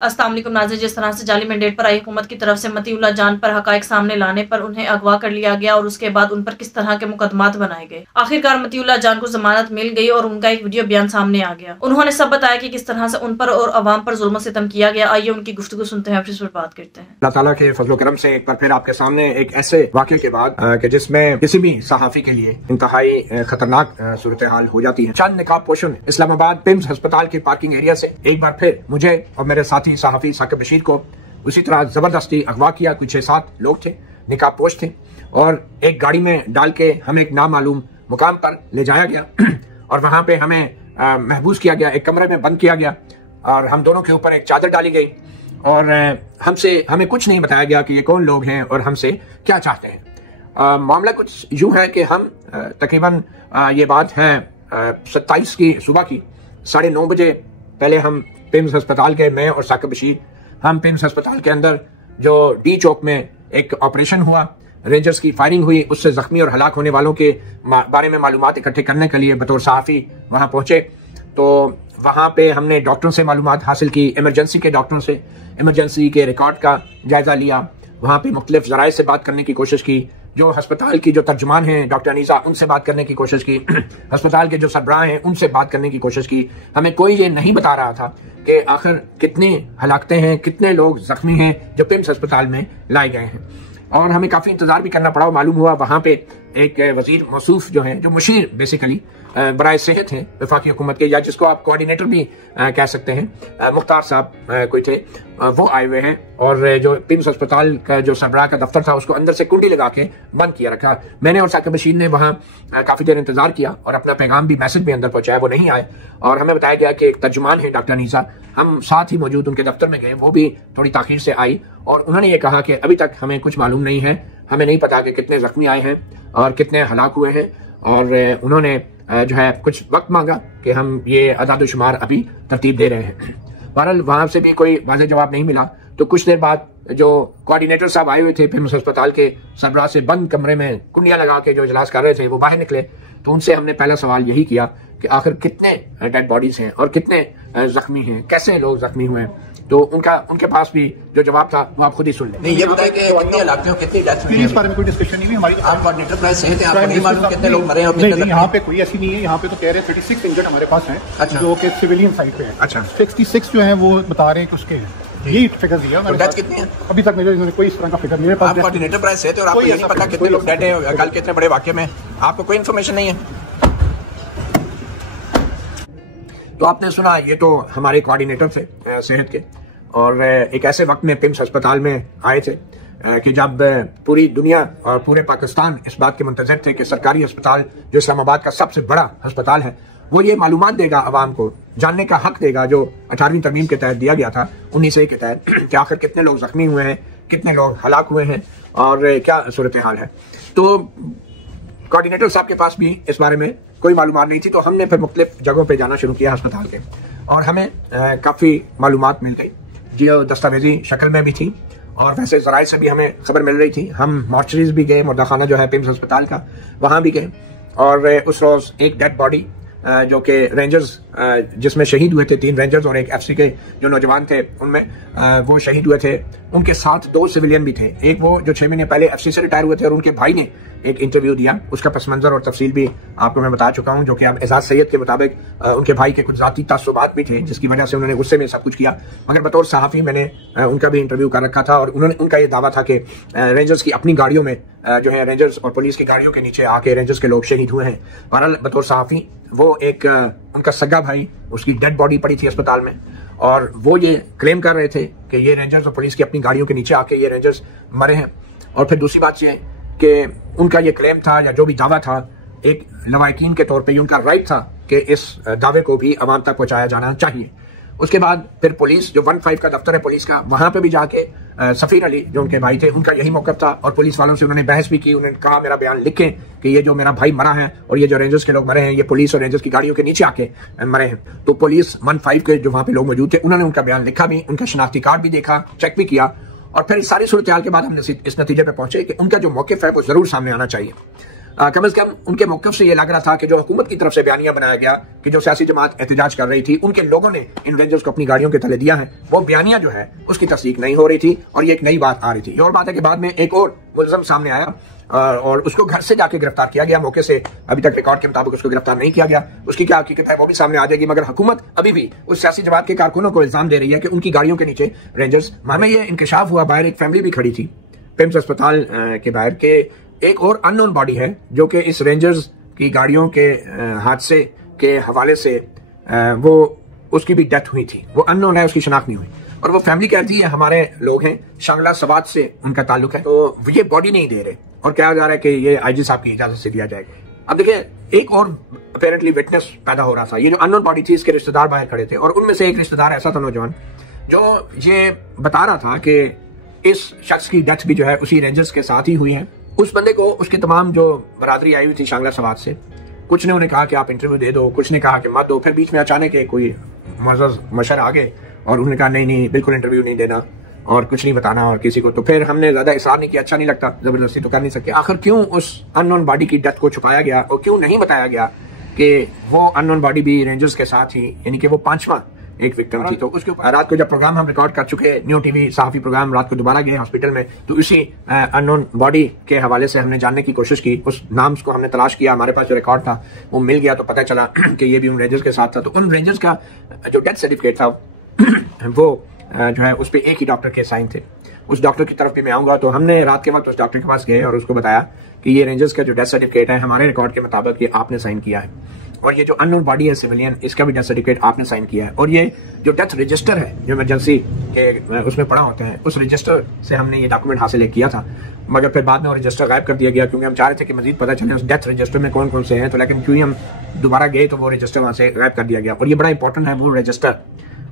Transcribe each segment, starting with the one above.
अस्सलाम वालेकुम नाज़रीन, जिस तरह से जाली मैंडेट पर आई हुकूमत की तरफ से मतीउल्लाह जान पर हकायक सामने लाने पर उन्हें अगवा कर लिया गया और उसके बाद उन पर किस तरह के मुकदमात बनाए गए। आखिरकार मतीउल्लाह जान को जमानत मिल गई और उनका एक वीडियो बयान सामने आ गया। उन्होंने सब बताया कि किस तरह से उन पर और अवाम पर जुल्म सितम किया गया। आइए उनकी गुफ्तगू सुनते हैं, फिर इस पर बात करते हैं। अल्लाह ताला के फजल करम से एक बार फिर आपके सामने एक ऐसे वाक़े के बाद कि जिसमें किसी भी सहाफ़ी के लिए इंतहाई खतरनाक सूरत हाल हो जाती है। चंद निकाब पोशों ने इस्लामाबाद पिम्स अस्पताल के पार्किंग एरिया से एक बार फिर मुझे और मेरे साथी सहाफ़ी साकिब बशीर को उसी तरह जबरदस्ती अगवा किया। कुछ 6-7 लोग थे, निकाब पोश थे, और एक गाड़ी में डाल के हमें एक नामालूम मुकाम पर ले जाया गया और वहां पे हमें महबूस किया गया, एक कमरे में बंद किया गया और हम दोनों के ऊपर एक चादर डाली गई और हमें कुछ नहीं बताया गया कि ये कौन लोग हैं और हमसे क्या चाहते हैं। मामला कुछ यूं है कि हम तकरीबन ये बात है 27 की सुबह की 9:30 बजे पहले हम पिम्स अस्पताल के, मैं और साकिब बशीर, हम पिम्स अस्पताल के अंदर जो डी चौक में एक ऑपरेशन हुआ, रेंजर्स की फायरिंग हुई, उससे जख्मी और हलाक होने वालों के बारे में मालूमात इकट्ठे करने के लिए बतौर सहाफ़ी वहां पहुंचे। तो वहां पे हमने डॉक्टरों से मालूमात हासिल की, इमरजेंसी के डॉक्टरों से इमरजेंसी के रिकॉर्ड का जायजा लिया, वहां पे मुख्तलिफ ज़राए से बात करने की कोशिश की, जो अस्पताल की जो तर्जुमान हैं डॉक्टर अनीसा, उनसे बात करने की कोशिश की, अस्पताल के जो सरबराह हैं उनसे बात करने की कोशिश की। हमें कोई ये नहीं बता रहा था कि आखिर कितने हलाकतें हैं, कितने लोग जख्मी हैं जो पिम्स अस्पताल में लाए गए हैं, और हमें काफ़ी इंतजार भी करना पड़ा। मालूम हुआ वहाँ पे एक वजीर मौसूफ जो है, जो मुशीर बेसिकली बराए सेहत हैं वफाकी हुकूमत के, या जिसको आप कोऑर्डिनेटर भी कह सकते हैं, मुख्तार साहब कोई थे, वो आए हुए हैं, और जो पिम्स अस्पताल का जो सरबराह का दफ्तर था उसको अंदर से कुंडी लगा के बंद किया रखा। मैंने और साकिब बशीर ने वहाँ काफ़ी देर इंतजार किया और अपना पैगाम भी, मैसेज भी अंदर पहुंचाया, वो नहीं आए, और हमें बताया गया कि एक तर्जुमान है डॉक्टर अनीसा, हम साथ ही मौजूद उनके दफ्तर में गए, वो भी थोड़ी ताखीर से आई और उन्होंने ये कहा कि अभी तक हमें कुछ मालूम नहीं है, हमें नहीं पता कि कितने जख्मी आए हैं और कितने हलाक हुए हैं, और उन्होंने जो है कुछ वक्त मांगा कि हम ये अदाद-ओ-शुमार अभी तरतीब दे रहे हैं। बहरहाल वहां से भी कोई वाज़ेह जवाब नहीं मिला। तो कुछ देर बाद जो कोऑर्डिनेटर साहब आए हुए थे पिम्स अस्पताल के सरबराह से, बंद कमरे में कुंडियां लगा के जो इजलास कर रहे थे, वो बाहर निकले। तो उनसे हमने पहला सवाल यही किया कि आखिर कितने डेड बॉडीज हैं और कितने जख्मी हैं, कैसे लोग जख्मी हुए हैं। तो उनके पास भी जो जवाब था वो आप खुद ही सुन लें। नहीं, ये बताएं कि कितने हलाकतें, कितनी डेथ हुई है? इस बारे में कोई डिस्कशन नहीं हुई हमारी। आप कोऑर्डिनेटर प्राइस सही थे, आपको नहीं मालूम कितने लोग मरे हैं? नहीं, यहाँ पे कोई ऐसी नहीं है। यहाँ पे तो कह रहे हैं 36 इंजर्ड हमारे पास हैं। अच्छा। जो कि सिविलियन साइड पे है। अच्छा। 66 जो है वो बता रहे हैं कि उसके यही फिगर दिया। डेथ कितनी है अभी तक? मेरे कोई इस तरह का फिगर मेरे पास। आप कोऑर्डिनेटर प्राइस सही थे और आपको ये नहीं पता कितने लोग डेड हैं कल के इतने बड़े वाक़े में? आपको कोई इन्फॉर्मेशन नहीं है? तो आपने सुना, ये तो हमारे कोऑर्डिनेटर थे सेहत के, और एक ऐसे वक्त में पिम्स अस्पताल में आए थे कि जब पूरी दुनिया और पूरे पाकिस्तान इस बात के मुंतज़िर थे कि सरकारी अस्पताल जो इस्लामाबाद का सबसे बड़ा अस्पताल है, वो ये मालूमात देगा, आवाम को जानने का हक देगा जो 18वीं तरमीम के तहत दिया गया था, 19A के तहत, कि आखिर कितने लोग जख्मी हुए हैं, कितने लोग हलाक हुए हैं और क्या सूरत हाल है। तो कोऑर्डिनेटर साहब के पास भी इस बारे में कोई मालूमात नहीं थी। तो हमने फिर मुख्तलिफ जगहों पे जाना शुरू किया अस्पताल के, और हमें काफ़ी मालूमात मिल गई, जो दस्तावेजी शक्ल में भी थी और वैसे ज़राए से भी हमें खबर मिल रही थी। हम मॉर्चरीज भी गए, मुर्दा खाना जो है पिम्स अस्पताल का, वहाँ भी गए, और उस रोज़ एक डेड बॉडी जो कि रेंजर्स, जिसमें शहीद हुए थे 3 रेंजर्स और एक FC के जो नौजवान थे उनमें वो शहीद हुए थे, उनके साथ 2 सिविलियन भी थे। एक वो जो 6 महीने पहले FC से रिटायर हुए थे और उनके भाई ने एक इंटरव्यू दिया, उसका पस मंजर और तफसील भी आपको मैं बता चुका हूं, जो कि अब एजाज सैयद के मुताबिक उनके भाई के कुछ जाती तासुबात भी थे जिसकी वजह से उन्होंने गुस्से में सब कुछ किया। मगर बतौर सहाफ़ी मैंने उनका भी इंटरव्यू कर रखा था, और उनका ये दावा था कि रेंजर्स की अपनी गाड़ियों में जो है, रेंजर्स और पुलिस की गाड़ियों के नीचे आके रेंजर्स के लोग शहीद हुए हैं। बहरहाल बतौर सहाफ़ी वो एक उनका सगा भाई, उसकी डेड बॉडी पड़ी थी अस्पताल में, और वो ये क्लेम कर रहे थे कि ये रेंजर्स और पुलिस की अपनी गाड़ियों के नीचे आके ये रेंजर्स मरे हैं। और फिर दूसरी बात ये कि उनका ये क्लेम था या जो भी दावा था, एक लवाकिन के तौर पे ये उनका राइट था कि इस दावे को भी अवाम तक पहुंचाया जाना चाहिए। उसके बाद फिर पुलिस, जो 15 का दफ्तर है पुलिस का, वहां पे भी जाके सफीर अली जो उनके भाई थे, उनका यही मौक़िफ़ था, और पुलिस वालों से उन्होंने बहस भी की। उन्होंने कहा मेरा बयान लिखें कि ये जो मेरा भाई मरा है और ये जो रेंजर्स के लोग मरे हैं, ये पुलिस और रेंजर्स की गाड़ियों के नीचे आके मरे हैं। तो पुलिस 15 के जो वहाँ पे लोग मौजूद थे, उन्होंने उनका बयान लिखा भी, उनका शनाख्ती कार्ड भी देखा, चेक भी किया, और फिर सारी सूरत हाल के बाद हमने इस नतीजे पर पहुंचे कि उनका जो मौक़िफ़ है वो जरूर सामने आना चाहिए। कम अज कम उनके मौक़िफ़ से ये लग रहा था कि जो हुकूमत की तरफ से बयानिया बनाया गया कि जो सियासी जमात एहतजाज कर रही थी, उनके लोगों ने इन रेंजर्स को अपनी गाड़ियों के तले दिया है, वो बयानिया जो है उसकी तस्दीक नहीं हो रही थी और ये एक नई बात आ रही थी। ये और बात है कि बाद में एक और मुलज़म सामने आया और उसको घर से जाके गिरफ्तार किया गया। मौके से अभी तक रिकॉर्ड के मुताबिक उसको गिरफ्तार नहीं किया गया। उसकी क्या हकीकत है वो भी सामने आ जाएगी, मगर हुकूमत अभी भी उस सियासी जमात के कारकुनों को इल्जाम दे रही है कि उनकी गाड़ियों के नीचे रेंजर्स। हमें ये इंकशाफ हुआ, बाहर एक फैमिली भी खड़ी थी पिम्स अस्पताल के बाहर के एक और अननोन बॉडी है जो कि इस रेंजर्स की गाड़ियों के हादसे के हवाले से वो उसकी भी डेथ हुई थी। वो अननोन है, उसकी शनाख्त नहीं हुई और वो फैमिली कहती है हमारे लोग हैं, शांगला सवात से उनका ताल्लुक है, तो ये बॉडी नहीं दे रहे और कहा जा रहा है कि ये आईजी साहब की इजाजत से दिया जाएगा। अब देखिए एक और अपेरेंटली विटनेस पैदा हो रहा था। ये जो अननोन बॉडी थी इसके रिश्तेदार बाहर खड़े थे और उनमें से एक रिश्तेदार ऐसा था नौजवान जो ये बता रहा था कि इस शख्स की डेथ भी जो है उसी रेंजर्स के साथ ही हुई है। उस बंदे को उसकी तमाम जो बरादरी आई हुई थी शांगला सवात से, कुछ ने उन्हें कहा कि आप इंटरव्यू दे दो, कुछ ने कहा कि मत दो। फिर बीच में अचानक कोई मुअज़्ज़ज़ मशर आ गए और उन्होंने कहा नहीं बिल्कुल इंटरव्यू नहीं देना और कुछ नहीं बताना और किसी को। तो फिर हमने ज्यादा इसरार नहीं किया, अच्छा नहीं लगता, जबरदस्ती तो कर नहीं सकते। आखिर क्यों उस अननोन बॉडी की डेथ को छुपाया गया और क्यों नहीं बताया गया कि वो अननोन बॉडी भी रेंजर्स के साथ ही, यानी कि वो 5वां एक विक्टिम थी। तो उसके ऊपर रात को जब प्रोग्राम हम रिकॉर्ड कर चुके, न्यू टीवी सहाफी प्रोग्राम, रात को दोबारा गए हॉस्पिटल में, तो इसी अननोन बॉडी के हवाले से हमने जानने की कोशिश की। उस नाम को हमने तलाश किया, हमारे पास जो रिकॉर्ड था वो मिल गया, तो पता चला कि ये भी उन रेंजर्स के साथ था। तो उन रेंजर्स का जो डेथ सर्टिफिकेट था वो जो है उस पर एक ही डॉक्टर के साइन थे। उस डॉक्टर की तरफ भी मैं आऊंगा। तो हमने रात के वक्त उस डॉक्टर के पास गए और उसको बताया कि ये रेंजर्स का जो डेथ सर्टिफिकेट है हमारे रिकॉर्ड के मुताबिक ये आपने साइन किया है और ये जो अननोन बॉडी है सिविलियन, इसका भी डेथ सर्टिफिकेट आपने साइन किया है और ये जो डेथ रजिस्टर है जो इमरजेंसी के उसमें पड़ा होते हैं, उस रजिस्टर से हमने ये डॉक्यूमेंट हासिल किया था। मगर फिर बाद में वो रजिस्टर गायब कर दिया गया क्योंकि हम चाह रहे थे कि मजीद पता चले उस डेथ रजिस्टर में कौन कौन से हैं। तो लेकिन क्योंकि हम दोबारा गए तो वो रजिस्टर वहाँ से गायब कर दिया गया और ये बड़ा इंपॉर्टेंट है वो रजिस्टर।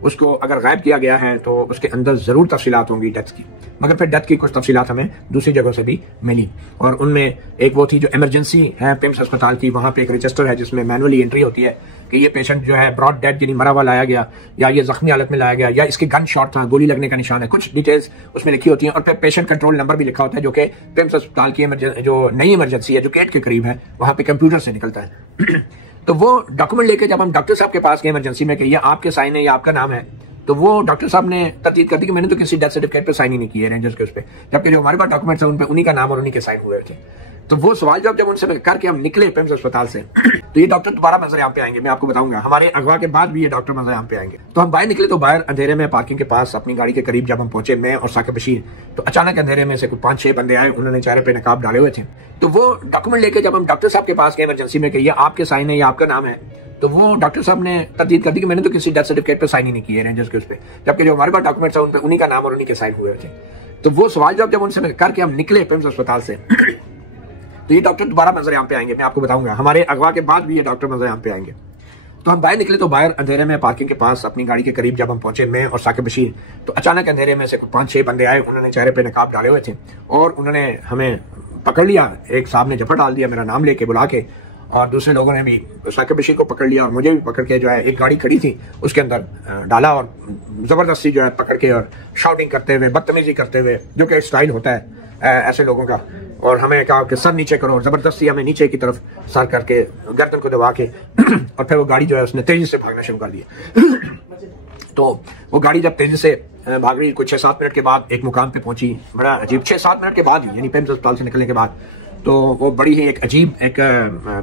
उसको अगर गायब किया गया है तो उसके अंदर जरूर तफसीलात होंगी डेथ की, मगर फिर डेथ की कुछ तफसीलात हमें दूसरी जगह से भी मिली और उनमें एक वो थी जो इमरजेंसी है पिम्स अस्पताल की, वहाँ पे एक रजिस्टर है जिसमें मैनुअली एंट्री होती है कि ये पेशेंट जो है ब्रॉड डेड यानी मरा हुआ लाया गया या ये जख्मी हालत में लाया गया या इसके गन शॉट था, गोली लगने का निशान है, कुछ डिटेल्स उसमें लिखी होती हैं और फिर पेशेंट कंट्रोल नंबर भी लिखा होता है जो कि पिम्स अस्पताल की जो नई इमरजेंसी है जो गेट के करीब है वहाँ पे कंप्यूटर से निकलता है। तो वो डॉक्यूमेंट लेके जब हम डॉक्टर साहब के पास गए इमरजेंसी में कि ये आपके साइन है या आपका नाम है, तो वो डॉक्टर साहब ने तरदीद कर दी कि मैंने तो किसी डेथ सर्टिफिकेट पे साइन ही नहीं किए रेंजर्स के उस पे, जबकि जो हमारे पास डॉक्यूमेंट्स हैं उन पे उन्हीं का नाम और उन्हीं के साइन हुए थे। तो वो सवाल जब उनसे करके हम निकले पिम्स अस्पताल से तो ये डॉक्टर दोबारा मंजर-ए-आम पे आएंगे, मैं आपको बताऊंगा। हमारे अगवा के बाद भी ये डॉक्टर मंजर-ए-आम पे आएंगे। तो हम बाहर निकले तो बाहर अंधेरे में पार्किंग के पास अपनी गाड़ी के करीब जब हम पहुंचे, मैं और साकिब बशीर, तो अचानक अंधेरे में से 5-6 बंदे आए, उन्होंने चेहरे पे नकाब डाले हुए थे। तो वो डॉक्यूमेंट लेके जब हम डॉक्टर साहब के पास गए इमरजेंसी में कि ये आपके साइन है या आपका नाम है, तो वो डॉक्टर साहब ने तरदीद कर दी कि मैंने तो किसी डेथ सर्टिफिकेट पे साइन ही नहीं किए रेंजर्स के उस पे, जबकि जो हमारे पास डॉक्यूमेंट्स हैं उन पे उन्हीं का नाम और उन्हीं के साइन हुए थे। तो वो सवाल जब उनसे करके हम निकले पिम्स अस्पताल से तो ये डॉक्टर दोबारा मंजर-ए-आम पे आएंगे, मैं आपको बताऊंगा। हमारे अगवा के बाद भी ये डॉक्टर मंजर-ए-आम पे आएंगे। तो हम बाहर निकले तो बाहर अंधेरे में पार्किंग के पास अपनी गाड़ी के करीब जब हम पहुंचे, मैं और साकिब बशीर, तो अचानक अंधेरे में से 5-6 बंदे आए, उन्होंने चेहरे पे नकाब डाले हुए थे और उन्होंने हमें पकड़ लिया। एक साहब ने झपट डाल दिया मेरा नाम लेके बुला के और दूसरे लोगों ने भी साकिब बशीर को पकड़ लिया और मुझे भी पकड़ के जो है एक गाड़ी खड़ी थी उसके अंदर डाला और जबरदस्ती जो है पकड़ के और शाउटिंग करते हुए, बदतमीजी करते हुए, जो कि स्टाइल होता है ऐसे लोगों का, और हमें कहा कि सर नीचे करो, जबरदस्ती हमें नीचे की तरफ सर करके गर्दन को दबा के और फिर वो गाड़ी जो है उसने तेजी से भागना शुरू कर दिया। तो वो गाड़ी जब तेजी से भाग रही, कुछ 6-7 मिनट के बाद एक मुकाम पे पहुंची। बड़ा अजीब, 6-7 मिनट के बाद ही, यानी पिम्स अस्पताल से निकलने के बाद, तो वो बड़ी ही एक अजीब एक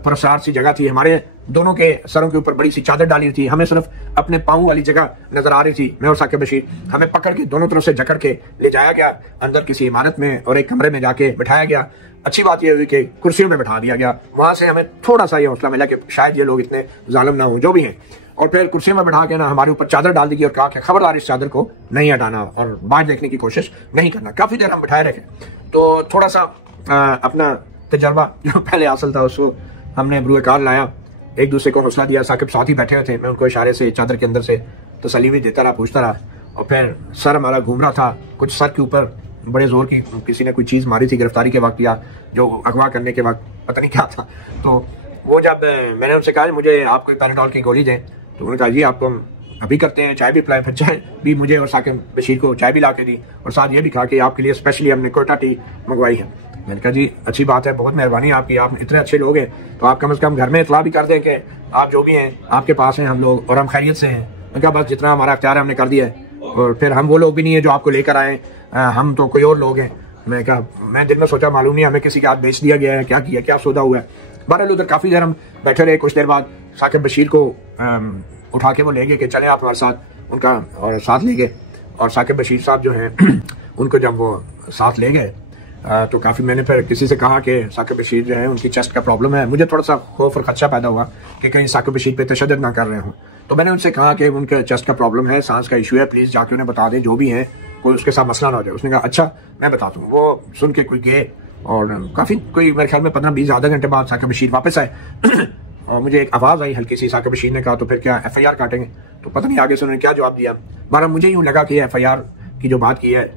पुरस्कार सी जगह थी। हमारे दोनों के सरों के ऊपर बड़ी सी चादर डाली थी, हमें सिर्फ अपने पाँव वाली जगह नजर आ रही थी। मैं और साकिब बशीर, हमें पकड़ के दोनों तरफ से जकड़ के ले जाया गया अंदर किसी इमारत में और एक कमरे में जाके बिठाया गया। अच्छी बात यह हुई कि कुर्सियों में बैठा दिया गया। वहां से हमें थोड़ा सा ये हौसला मिला कि शायद ये लोग इतने जालिम ना हो जो भी हैं, और फिर कुर्सियों में बैठा के ना हमारे ऊपर चादर डाल दी और कहा कि खबरदार इस चादर को नहीं हटाना और बाहर देखने की कोशिश नहीं करना। काफी देर हम बैठाए रखे, तो थोड़ा सा अपना तजर्बा जो पहले हासिल था उसको हमने बरूए कार लाया, एक दूसरे को हौसला दिया। साकिब साथ ही बैठे हुए थे, मैं उनको इशारे से चादर के अंदर से तसल्ली भी देता रहा, पूछता रहा, और फिर सर हमारा घूम रहा था, कुछ सर के ऊपर बड़े जोर की किसी ने कोई चीज़ मारी थी गिरफ्तारी के वक्त या जो अगवा करने के वक्त, पता नहीं क्या था। तो वो जब मैंने उनसे कहा मुझे आप कोई पैराडोल की गोली दें, तो उन्होंने कहा जी आपको हम अभी करते हैं, चाय भी पिलाएं। फिर चाय भी मुझे और साकिब बशीर को चाय भी ला के दी और साथ ये भी कहा कि आपके लिए स्पेशली हमने कोयटा टी मंगवाई है। मैंने कहा जी अच्छी बात है, बहुत मेहरबानी आपकी, आप इतने अच्छे लोग हैं तो आप कम से कम घर में इतला भी कर दें कि आप जो भी हैं आपके पास हैं हम लोग और हम खैरियत से हैं। मैंने कहा बस जितना हमारा अख्तियार है हमने कर दिया है, और फिर हम वो लोग भी नहीं है जो आपको लेकर आए, हम तो कोई और लोग हैं। मैं कहा मैं दिन में सोचा मालूम नहीं हमें किसी के हाथ बेच दिया गया है, क्या किया, क्या सौदा हुआ है। बहरहाल उधर काफ़ी देर हम बैठे रहे। कुछ देर बाद साकिब बशीर को उठा के वो ले गए कि चले आप हमारे साथ, उनका और साथ ले गए। और साकिब बशीर साहब जो हैं उनको जब वो साथ ले गए तो काफ़ी मैंने फिर किसी से कहा कि साकिब बशीर जो है उनकी चेस्ट का प्रॉब्लम है। मुझे थोड़ा सा खौफ और खदशा पैदा हुआ कि कहीं साकिब बशीर पे तशद्दुद ना कर रहे हों, तो मैंने उनसे कहा कि उनके चेस्ट का प्रॉब्लम है, सांस का इशू है, प्लीज़ जाके उन्हें बता दें जो भी है, कोई उसके साथ मसला ना हो जाए। उसने कहा अच्छा मैं बताता हूँ। वो सुन के कोई गए और काफ़ी कोई मेरे ख्याल में 15-20 आधा घंटे बाद साकिब बशीर वापस आए और मुझे एक आवाज़ आई हल्की सी। साकिब बशीर ने कहा तो फिर क्या FIR काटेंगे? तो पता नहीं आगे से उन्होंने क्या जवाब दिया। बारह मुझे यूँ लगा कि FIR की जो बात की है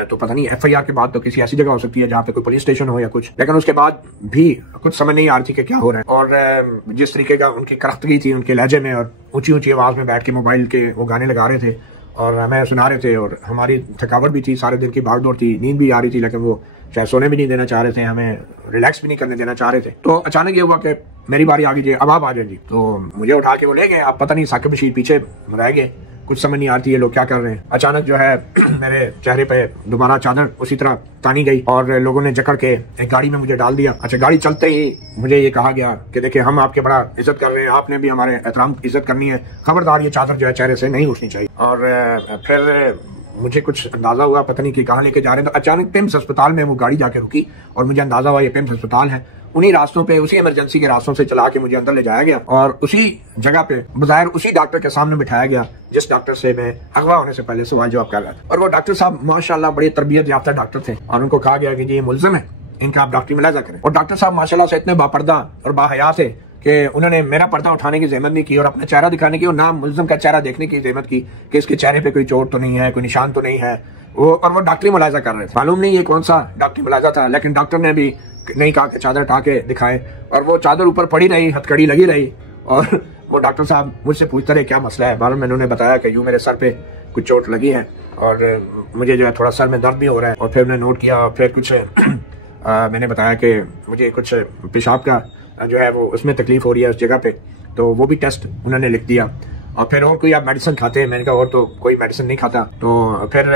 तो पता नहीं FIR के बाद तो किसी ऐसी जगह हो सकती है जहाँ पे कोई पुलिस स्टेशन हो या कुछ, लेकिन उसके बाद भी कुछ समझ नहीं आ रही थी कि क्या हो रहा है। और जिस तरीके का उनकी करख्तगी थी उनके लहजे में, और ऊंची ऊंची आवाज़ में बैठ के मोबाइल के वो गाने लगा रहे थे और हमें सुना रहे थे, और हमारी थकावट भी थी, सारे दिन की भागदौड़ थी, नींद भी आ रही थी, लेकिन वो चाहे सोने भी नहीं देना चाह रहे थे, हमें रिलैक्स भी नहीं करने देना चाह रहे थे। तो अचानक ये हुआ कि मेरी बारी आ गई जी, अब आप आ जाए जी। तो मुझे उठा के वो ले गए। अब पता नहीं साकिब बशीर पीछे रह गए, कुछ समझ नहीं आती ये लोग क्या कर रहे हैं। अचानक जो है मेरे चेहरे पे दोबारा चादर उसी तरह तानी गई और लोगों ने जकड़ के एक गाड़ी में मुझे डाल दिया। अच्छा, गाड़ी चलते ही मुझे ये कहा गया कि देखिए हम आपके बड़ा इज्जत कर रहे हैं, आपने भी हमारे एहतराम इज्जत करनी है, खबरदार ये चादर जो है चेहरे से नहीं उठनी चाहिए। और फिर मुझे कुछ अंदाजा हुआ पता नहीं कि कहाँ लेके जा रहे हैं। तो अचानक पिम्स अस्पताल में वो गाड़ी जाके रुकी और मुझे अंदाजा हुआ ये पिम्स अस्पताल है। उन्हीं रास्तों पे, उसी इमरजेंसी के रास्तों से चला के मुझे अंदर ले जाया गया और उसी जगह पे बजायर उसी डॉक्टर के सामने बिठाया गया जिस डॉक्टर से मैं अगवा होने से पहले सवाल जवाब कर रहा था। और वो डॉक्टर साहब माशाल्लाह बड़ी तरबियत याफ्ता डॉक्टर थे और उनको कहा गया कि जी ये मुल्जिम है, इनका आप डॉक्टरी मुलाजा करें। और डॉक्टर साहब माशाल्लाह से इतने बापर्दा और बाहया थे कि उन्होंने मेरा पर्दा उठाने की जहमत नहीं की और अपना चेहरा दिखाने की और ना मुल्जिम का चेहरा देखने की जहमत की कि इसके चेहरे पे कोई चोट तो नहीं है, कोई निशान तो नहीं है। वो डॉक्टरी मुलाजा कर रहे थे। मालूम नहीं ये कौन सा डॉक्टरी मुलाजा था, लेकिन डॉक्टर ने भी नहीं कहा कि चादर उठा के दिखाएं, और वो चादर ऊपर पड़ी रही, हथकड़ी लगी रही। और वो डॉक्टर साहब मुझसे पूछते रहे क्या मसला है। बार मैंने उन्हें बताया कि यूँ मेरे सर पे कुछ चोट लगी है और मुझे जो है थोड़ा सर में दर्द भी हो रहा है। और फिर उन्होंने नोट किया और फिर कुछ मैंने बताया कि मुझे कुछ पेशाब का जो है वो उसमें तकलीफ हो रही है उस जगह पे, तो वो भी टेस्ट उन्होंने लिख दिया। और फिर और कोई आप मेडिसिन खाते हैं? मैंने कहा और तो कोई मेडिसिन नहीं खाता। तो फिर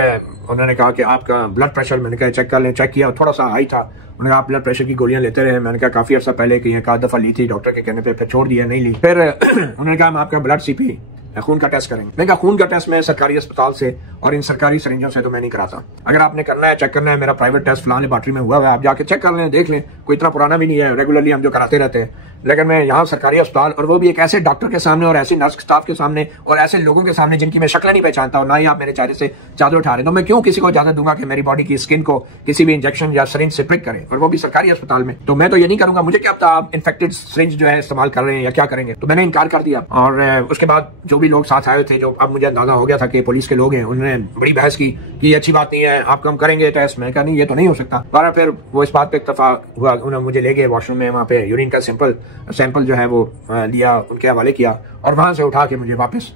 उन्होंने कहा कि आपका ब्लड प्रेशर, मैंने कहा चेक कर लें। चेक किया, थोड़ा सा हाई था। उन्होंने कहा आप ब्लड प्रेशर की गोलियां लेते रहे। मैंने कहा काफी अर्सा पहले की एक आध दफा ली थी डॉक्टर के कहने पे, फिर छोड़ दिया, नहीं ली। फिर उन्होंने कहा हम आपका ब्लड CP खून का टेस्ट करेंगे। मैंने कहा खून का टेस्ट मैं सरकारी अस्पताल से और इन सरकारी सरिंजों से तो मैं नहीं कराता। अगर आपने करना है, चेक करना है, मेरा प्राइवेट टेस्ट फलां लेबॉरेटरी में हुआ है, आप जाके चेक कर लें, देख लें, कोई इतना पुराना भी नहीं है, रेगुलरली हम जो कराते रहते हैं। लेकिन मैं यहाँ सरकारी अस्पताल, और वो भी एक ऐसे डॉक्टर के सामने और ऐसे नर्स स्टाफ के सामने और ऐसे लोगों के सामने जिनकी मैं शक्ल नहीं पहचानता और ना ही आप मेरे चेहरे से चादर उठा रहे हैं, तो मैं क्यों किसी को इजाजत दूंगा कि मेरी बॉडी की स्किन को किसी भी इंजेक्शन या सिरिंज से प्रिक करें, और वो भी सरकारी अस्पताल में। तो मैं तो ये नहीं करूंगा, मुझे क्या पता आप इन्फेक्टेड सिरिंज जो है इस्तेमाल कर रहे हैं या क्या करेंगे। तो मैंने इनकार कर दिया। और उसके बाद जो भी लोग साथ आए थे, जो अब मुझे अंदाजा हो गया था कि पुलिस के लोग हैं, उन्होंने बड़ी बहस की कि ये अच्छी बात नहीं है, आप कम करेंगे टेस्ट। मैंने कहा नहीं, ये तो नहीं हो सकता। बारह फिर वो इस बात पे इत्तेफाक हुआ, उन्होंने मुझे ले गए वॉशरूम में, वहाँ पे यूरिन का सैंपल जो है वो लिया, उनके हवाले किया और वहां से उठा के मुझे वापस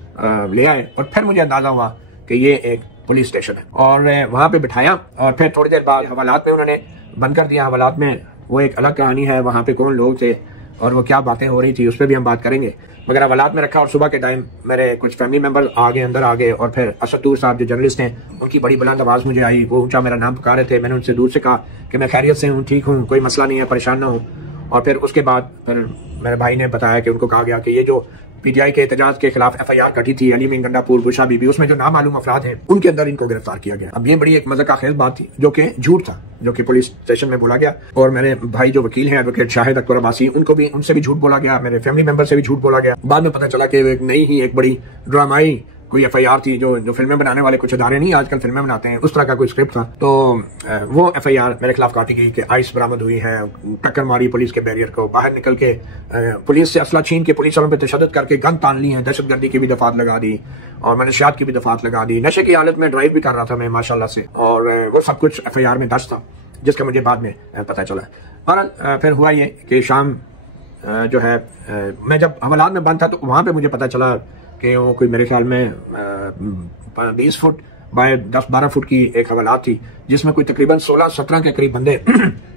ले आए। और फिर मुझे अंदाजा हुआ कि ये एक पुलिस स्टेशन है और वहां पे बिठाया। और फिर थोड़ी देर बाद हवालात में उन्होंने बंद कर दिया। हवालात में वो एक अलग कहानी है, वहां पे कौन लोग थे और वो क्या बातें हो रही थी उस पर भी हम बात करेंगे। मगर हवालात में रखा और सुबह के टाइम मेरे कुछ फैमिली मेंबर अंदर आ गए और फिर असदूर साहब जो जर्नलिस्ट हैं, उनकी बड़ी बुलंद आवाज मुझे आई, वो ऊंचा मेरा नाम पुकार रहे थे। मैंने उनसे दूर से कहा कि मैं खैरियत से हूँ, ठीक हूँ, कोई मसला नहीं है, परेशान ना हूँ। और फिर उसके बाद फिर मेरे भाई ने बताया कि उनको कहा गया कि ये जो PTI के एहतजाज के खिलाफ FIR कटी थी अली मीन गंडापुर, बुशा बीबी, उसमें जो नामालूम अफराद हैं उनके अंदर इनको गिरफ्तार किया गया। अब ये बड़ी एक मज़े का खेल बात थी जो कि झूठ था, जो कि पुलिस स्टेशन में बोला गया। और मेरे भाई जो वकील हैं एडवोकेट शाहिद अकबर अब्बासी, उनसे भी झूठ बोला गया, मेरे फैमिली मेंबर से भी झूठ बोला गया। बाद में पता चला कि एक नई ही एक बड़ी ड्रामाई कोई FIR थी, जो फिल्में बनाने वाले कुछ अदारे नहीं आजकल फिल्में बनाते हैं, उस तरह का कोई स्क्रिप्ट था। तो वो FIR मेरे खिलाफ काटी गई कि आइस बरामद हुई है, टक्कर मारी पुलिस के बैरियर को, बाहर निकल के पुलिस से असला छीन के पुलिस वालों पर तशद्दुद करके गन तान ली है, दहशतगर्दी की भी दफात लगा दी और मनशियात की भी दफात लगा दी। नशे की हालत में ड्राइव भी कर रहा था मैं माशाल्लाह से, और वो सब कुछ FIR में दर्ज था, जिसका मुझे बाद में पता चला। और फिर हुआ ये कि शाम जो है मैं जब हवालात में बंद था तो वहाँ पे मुझे पता चला कि वो कोई मेरे ख्याल में 20 फुट बाय 10-12 फुट की एक हवालात थी, जिसमें कोई तकरीबन 16-17 के करीब बंदे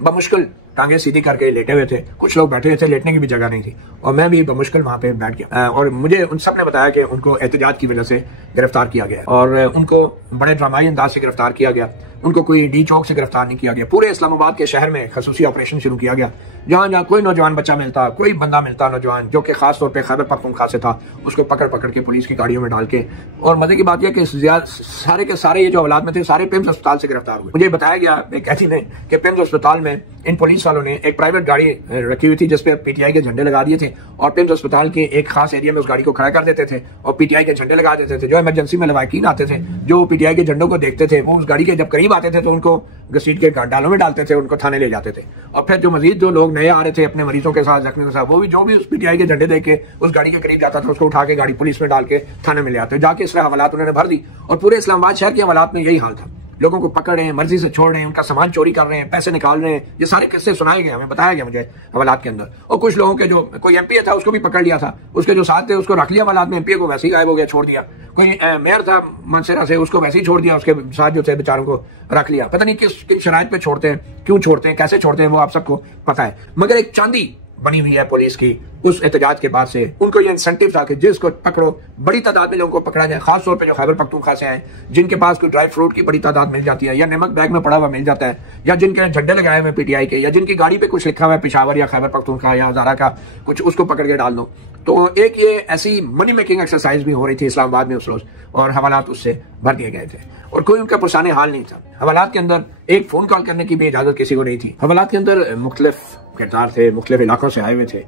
बमुश्किल टांगे सीधी करके लेटे हुए थे। कुछ लोग बैठे हुए थे, लेटने की भी जगह नहीं थी, और मैं भी बमुश्किल वहां पे बैठ गया। और मुझे उन सब ने बताया कि उनको एहतजाज की वजह से गिरफ्तार किया गया और उनको बड़े ड्रामाई अंदाज से गिरफ्तार किया गया। उनको कोई डी चौक से गिरफ्तार नहीं किया गया। पूरे इस्लामाबाद के शहर में खसूसी ऑपरेशन शुरू किया गया। जहां जहां कोई नौजवान बच्चा मिलता, कोई बंदा मिलता नौजवान जो कि खास तौर पे खैबर पख्तूनख्वा से था, उसको पकड़ पकड़ के पुलिस की गाड़ियों में डाल के, और मजे की बात यह कि सारे के सारे ये जो औलाद में थे सारे पिम्स अस्पताल से गिरफ्तार हुए। मुझे बताया गया एक ऐसी ने कि पिम्स अस्पताल में इन पुलिस वालों ने एक प्राइवेट गाड़ी रखी हुई थी जिसपे पीटीआई के झंडे लगा दिए थे, और पिम्स अस्पताल के एक खास एरिया में उस गाड़ी को खड़ा कर देते थे और पीटीआई के झंडे लगा देते थे। जो इमरजेंसी में लवाकिन आते थे, जो पीटीआई के झंडों को देखते थे, वो उस गाड़ी के जब करीब आते थे तो उनको घसीट के डालों में डालते थे, उनको थाने ले जाते थे। और फिर जो मजीद जो लोग नए आ रहे थे अपने मरीजों के साथ, जख्मियों के साथ, वो भी जो भी उस पीटीआई के झंडे देख के उस गाड़ी के करीब जाता था, उसको उठा के गाड़ी पुलिस में डाल के थाने में ले आते। जाके इस हवालात उन्होंने भर दी, और पूरे इस्लामाबाद शहर के हवालात में यही हाल था। लोगों को पकड़ रहे हैं, मर्जी से छोड़ रहे हैं, उनका सामान चोरी कर रहे हैं, पैसे निकाल रहे हैं। ये सारे किस्से सुनाए गए, हमें बताया गया मुझे हवालात के अंदर। और कुछ लोगों के जो कोई एमपीए था उसको भी पकड़ लिया था, उसके जो साथ थे उसको रख लिया हवालात में, एमपीए को वैसे ही गायब हो गया, छोड़ दिया। कोई मेयर था मानसेरा से, उसको वैसे ही छोड़ दिया, उसके साथ जो थे बेचारों को रख लिया। पता नहीं किन शराइत पे छोड़ते हैं, क्यों छोड़ते हैं, कैसे छोड़ते हैं, वो आप सबको पता है। मगर एक चांदी बनी हुई है पुलिस की उस एहतजाज के बाद से। उनको ये इंसेंटिव था कि जिसको पकड़ो, बड़ी तादाद में लोगों को पकड़ा जाए, खासतौर पे जो खैबर पख्तूनख्वा से आए, जिनके पास कोई ड्राई फ्रूट की बड़ी तादाद मिल जाती है, या नमक बैग में पड़ा हुआ मिल जाता है, या जिनके झंडे लगाए हुए पीटीआई के, या जिनकी गाड़ी पे कुछ लिखा हुआ है पेशावर या खैबर पख्तूनख्वा या हजारा का कुछ, उसको पकड़ के डाल दो। तो एक ये ऐसी मनी मेकिंग एक्सरसाइज भी हो रही थी इस्लामाबाद में उस रोज, और हवालात उससे भर दिए गए थे, और कोई उनका पुरसाने हाल नहीं था। हवालात के अंदर एक फोन कॉल करने की भी इजाजत किसी को नहीं थी। हवालात के अंदर मुख्तलिफ किरदार थे, मुख्तलिफ इलाकों से आए हुए थे,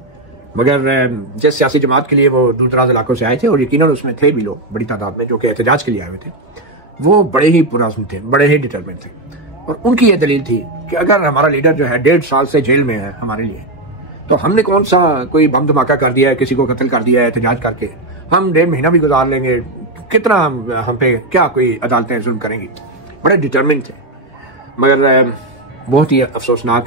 मगर जिस सियासी जमात के लिए वो दूर दराज इलाकों से आए थे, और यकीनन उसमें थे भी लोग बड़ी तादाद में जो कि एहतजाज के लिए आए हुए थे, वो बड़े ही पुरअज़्म थे, बड़े ही डिटरमिन्ड थे। और उनकी ये दलील थी कि अगर हमारा लीडर जो है 1.5 साल से जेल में है हमारे लिए, तो हमने कौन सा कोई बम धमाका कर दिया है, किसी को कत्ल कर दिया है एहतजाज करके, हम 1.5 महीना भी गुजार लेंगे, कितना हम पे क्या कोई अदालतें जुल्म करेंगी। बड़े डिटरमिन्ड थे, मगर बहुत ही अफसोसनाक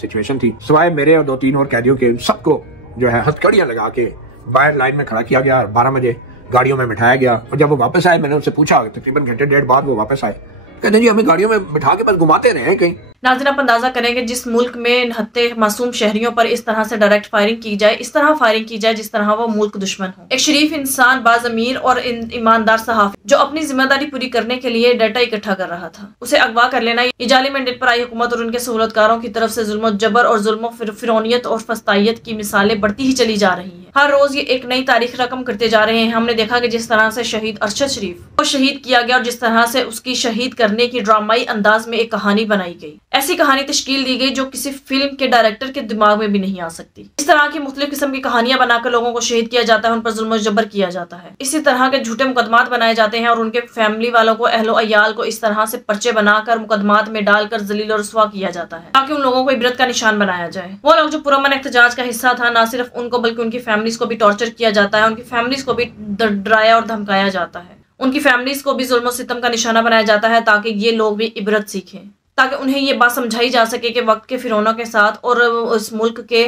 सिचुएशन थी। सिवाय मेरे और 2-3 और कैदियों के, सबको जो है हथकड़ियां लगा के बाहर लाइन में खड़ा किया गया, 12 बजे गाड़ियों में बिठाया गया। और जब वो वापस आए, मैंने उनसे पूछा, तकरीबन घंटे 1.5 बाद वो वापस आए, कहते जी हमें गाड़ियों में बिठा के बस घुमाते रहे हैं कहीं। नाज़रीन, आप अंदाजा करेंगे जिस मुल्क में निहत्ते मासूम शहरियों पर इस तरह से डायरेक्ट फायरिंग की जाए, इस तरह फायरिंग की जाए जिस तरह वो मुल्क दुश्मन हो। एक शरीफ इंसान, बाज़मीर और ईमानदार सहाफ़ी जो अपनी जिम्मेदारी पूरी करने के लिए डाटा इकट्ठा कर रहा था, उसे अगवा कर लेना ये जाली मैंडेट पर आई हुकूमत और उनके सहूलतकारों की तरफ से जुल्म जबर और जुल्म फिरौनियत और फस्तायत की मिसालें बढ़ती ही चली जा रही है। हर रोज ये एक नई तारीख रकम करते जा रहे हैं। हमने देखा कि जिस तरह से शहीद अरशद शरीफ को शहीद किया गया और जिस तरह से उसकी शहीद करने की ड्रामाई अंदाज में एक कहानी बनाई गई, ऐसी कहानी तश्कील दी गई जो किसी फिल्म के डायरेक्टर के दिमाग में भी नहीं आ सकती। इस तरह की मुख्तलिफ किस्म की कहानियां बनाकर लोगों को शहीद किया जाता है, उन पर जुल्म जबर किया जाता है। इसी तरह के झूठे मुकदमात बनाए जाते हैं और उनके फैमिली वालों को, अहलो अयाल को इस तरह से पर्चे बनाकर मुकदमात में डालकर जलील और रुस्वा किया जाता है ताकि उन लोगों को इबरत का निशान बनाया जाए। वो लोग जो पुरअमन एहतजाज का हिस्सा था, न सिर्फ उनको बल्कि उनकी फैमिलीज को भी टॉर्चर किया जाता है, उनकी फैमिलीज को भी डराया और धमकाया जाता है, उनकी फैमिलीज को भी जुल्म और सितम का निशाना बनाया जाता है ताकि ये लोग भी इबरत सीखें, ताकि उन्हें ये बात समझाई जा सके कि वक्त के फिरौनों के साथ और उस मुल्क के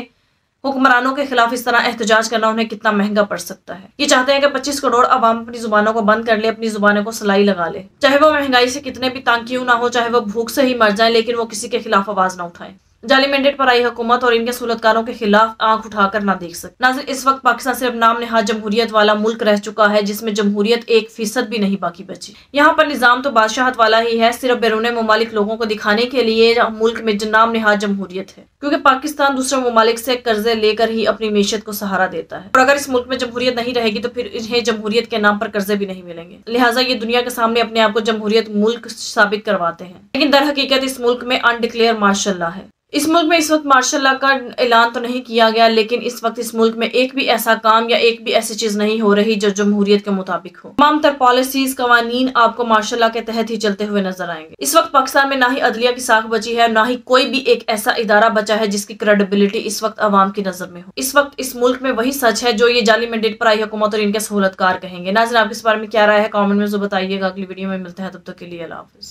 हुक्मरानों के खिलाफ इस तरह एहतजाज करना उन्हें कितना महंगा पड़ सकता है। ये चाहते हैं कि 25 करोड़ अवाम अपनी जुबानों को बंद कर ले, अपनी जुबानों को सलाई लगा ले, चाहे वो महंगाई से कितने भी तंग क्यों ना हो, चाहे वो भूख से ही मर जाए, लेकिन वो किसी के खिलाफ आवाज ना उठाए। जाली मैंडेट पर आई हुकूमत और इनके सहूलतकारों के खिलाफ आंख उठाकर ना देख सकते। नाज़रीन, इस वक्त पाकिस्तान सिर्फ नाम नेहाद जमहूरियत वाला मुल्क रह चुका है जिसमें जमहूरियत 1% भी नहीं बाकी बची। यहाँ पर निजाम तो बादशाहत वाला ही है, सिर्फ बैरून मुमालिक लोगों को दिखाने के लिए मुल्क में नाम नेहाद जमहूरियत है, क्योंकि पाकिस्तान दूसरे मुमालिक से कर्जे लेकर ही अपनी मीशत को सहारा देता है। और अगर इस मुल्क में जमहूरियत नहीं रहेगी तो फिर इन्हें जमहूरियत के नाम पर कर्जे भी नहीं मिलेंगे। लिहाजा ये दुनिया के सामने अपने आप को जमहूरियत मुल्क साबित करवाते हैं, लेकिन दर हकीकत इस मुल्क में अनडिक्लेयर मार्शल लॉ है। इस मुल्क में इस वक्त मार्शल लॉ का ऐलान तो नहीं किया गया, लेकिन इस वक्त इस मुल्क में एक भी ऐसा काम या एक भी ऐसी चीज नहीं हो रही जो जमहूरियत के मुताबिक हो। तमाम तर पॉलिसीज, कवानीन आपको मार्शल लॉ के तहत ही चलते हुए नजर आएंगे। इस वक्त पाकिस्तान में ना ही अदलिया की साख बची है, ना ही कोई भी एक ऐसा इदारा बचा है जिसकी क्रेडिबिलिटी इस वक्त अवाम की नजर में हो। इस वक्त इस मुल्क में वही सच है जो ये जाली मैंडेट पर आई हुकूमत और इनके सहूलतकार कहेंगे। नाज़रीन, आपके इस बारे में क्या राय है कमेंट में जो बताइएगा। अगली वीडियो में मिलते हैं, तब तक के लिए अल्लाह हाफिज।